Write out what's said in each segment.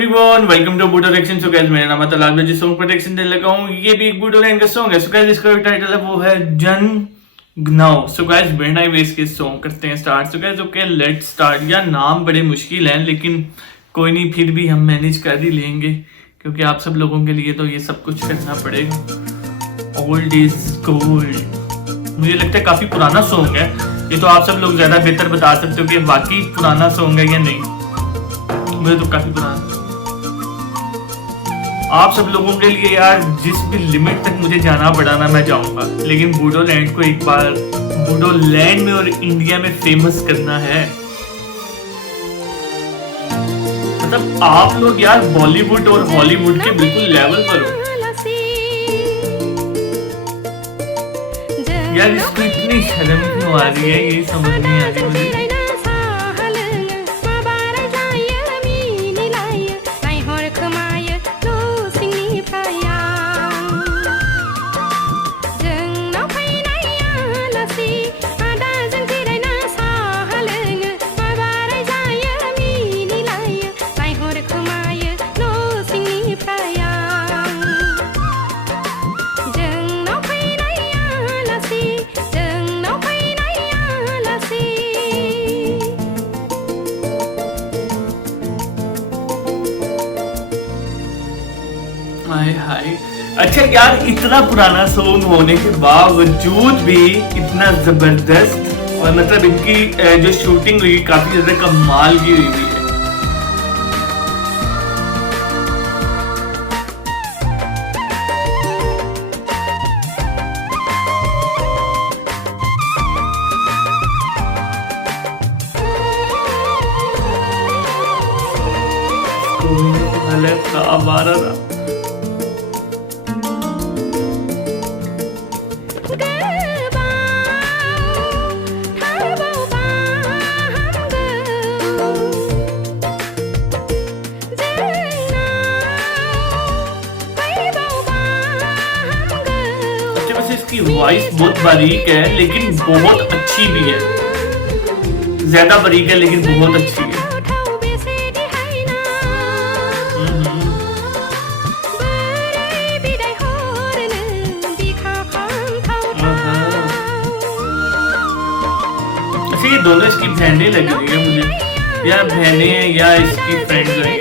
Everyone welcome to बूटो reaction. So guys मेरा नाम है तलाब है, जिस सॉन्ग पर रिएक्शन देने लगा हूं ये भी एक बूटो लाइन का सॉन्ग है। सो गाइस इसका टाइटल है वो है जन गनाओ। सो गाइस बिना वेस्ट के सॉन्ग करते हैं start. So guys okay let's start. यार नाम बड़े मुश्किल हैं लेकिन कोई नहीं, फिर भी हम मैनेज कर ही लेंगे क्योंकि आप सब लोगों के लिए तो ये सब कुछ करना पड़ेगा। ओल्ड इज गोल्ड मुझे लगता है काफी पुराना सॉन्ग है ये, तो आप सब लोग ज्यादा बेहतर बता सकते हो कि वाकई पुराना सॉन्ग है या नहीं। मुझे तो काफी पुराना। आप सब लोगों के लिए यार जिस भी लिमिट तक मुझे जाना पड़ा ना मैं जाऊंगा, लेकिन बूडो लैंड को एक बार बूडो लैंड में और इंडिया में फेमस करना है। मतलब आप लोग यार बॉलीवुड और हॉलीवुड के बिल्कुल लेवल पर हो यार। इसको इतनी शर्म क्यों आ रही है ये समझ नहीं आ रही मुझे। हाय हाय। अच्छा यार इतना पुराना सॉन्ग होने के बावजूद भी इतना जबरदस्त, और मतलब इनकी जो शूटिंग हुई काफी ज्यादा कमाल की हुई है। इसकी वॉइस बहुत बारीक है लेकिन बहुत अच्छी भी है, ज्यादा बारीक है लेकिन बहुत अच्छी है। अच्छा ये दोनों इसकी बहनें लग रही है मुझे, या बहनें हैं या इसकी फ्रेंड्स हैं।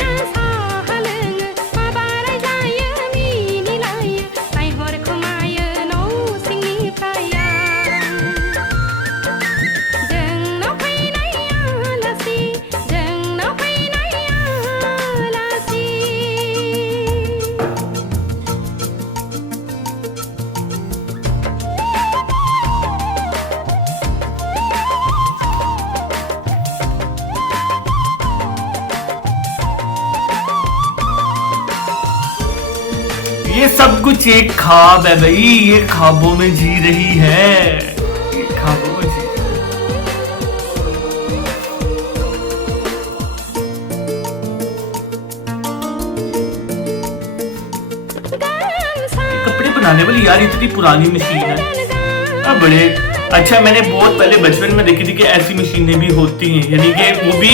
ये सब कुछ एक ख्वाब है भाई, ये ख्वाबों में जी रही है, ये ख्वाबों में जी। कपड़े बनाने वाली यार इतनी पुरानी मशीन है। अब बड़े अच्छा मैंने बहुत पहले बचपन में देखी थी कि ऐसी मशीनें भी होती हैं, यानी कि वो भी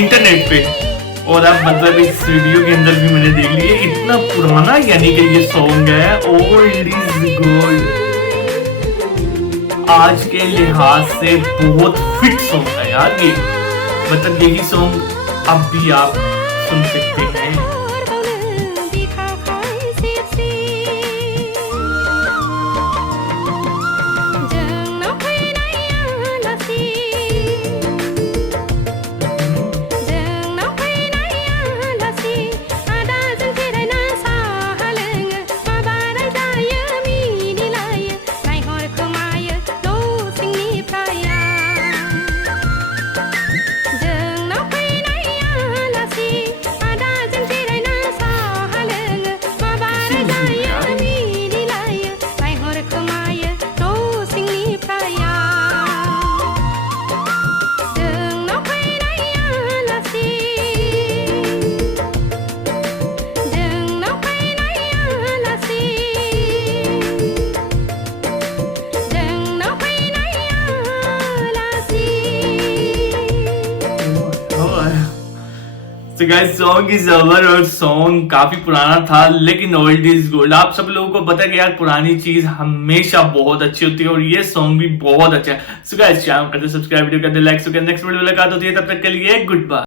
इंटरनेट पे। और अब मतलब इस वीडियो के अंदर भी मैंने देख लिया इतना पुराना, यानी कि ये सॉन्ग है ओल्ड इज गोल्ड। आज के लिहाज से बहुत फिट सॉन्ग है यार ये, मतलब यही सॉन्ग अब भी आप सुन सकते हैं। तो गाइस सॉन्ग इज ओवर और सॉन्ग काफी पुराना था लेकिन ओल्ड इज गोल्ड। आप सब लोगों को पता है कि यार पुरानी चीज हमेशा बहुत अच्छी होती है और ये सॉन्ग भी बहुत अच्छा है। सो गाइस चैनल करते सब्सक्राइब, वीडियो करते लाइक। सो नेक्स्ट वीडियो मुलाकात होती है, तब तक के लिए गुड बाय।